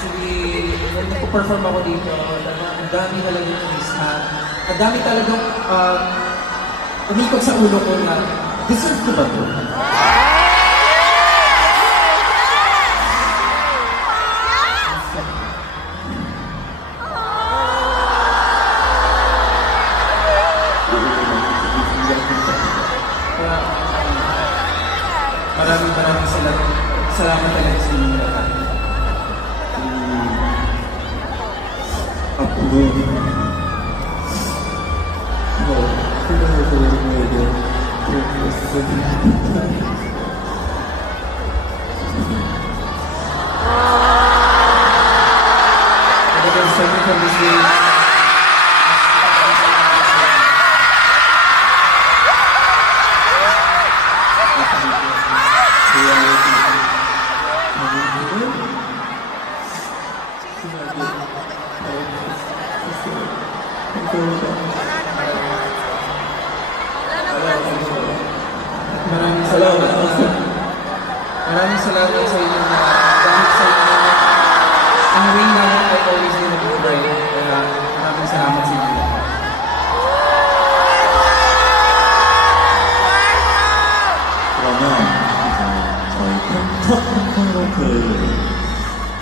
Actually, nung nagpo-perform ako dito, ang dami talagang mishap. Ang dami talagang umikot sa ulo ko na, deserve ko ba ito? Kaya, maraming salamat talaga sa inyo. 앞으로 뭐 훈련을 보여드리는 그런 모습 Talagang sabi ko kasi, maraming salamat. Maraming salamat sa inyo na dahil sa inyo ang ring namin ay always been nag-pray. Kaya maraming salamat sa inyo. 그러면 이제 저희 첫 팬콘로크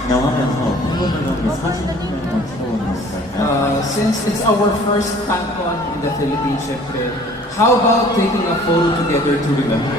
진행하면서 팬분들과 사진 한 장만 찍어보는 거 어떨까요? Since it's our first FanCon in the Philippines, syempre, how about taking a photo together to remember?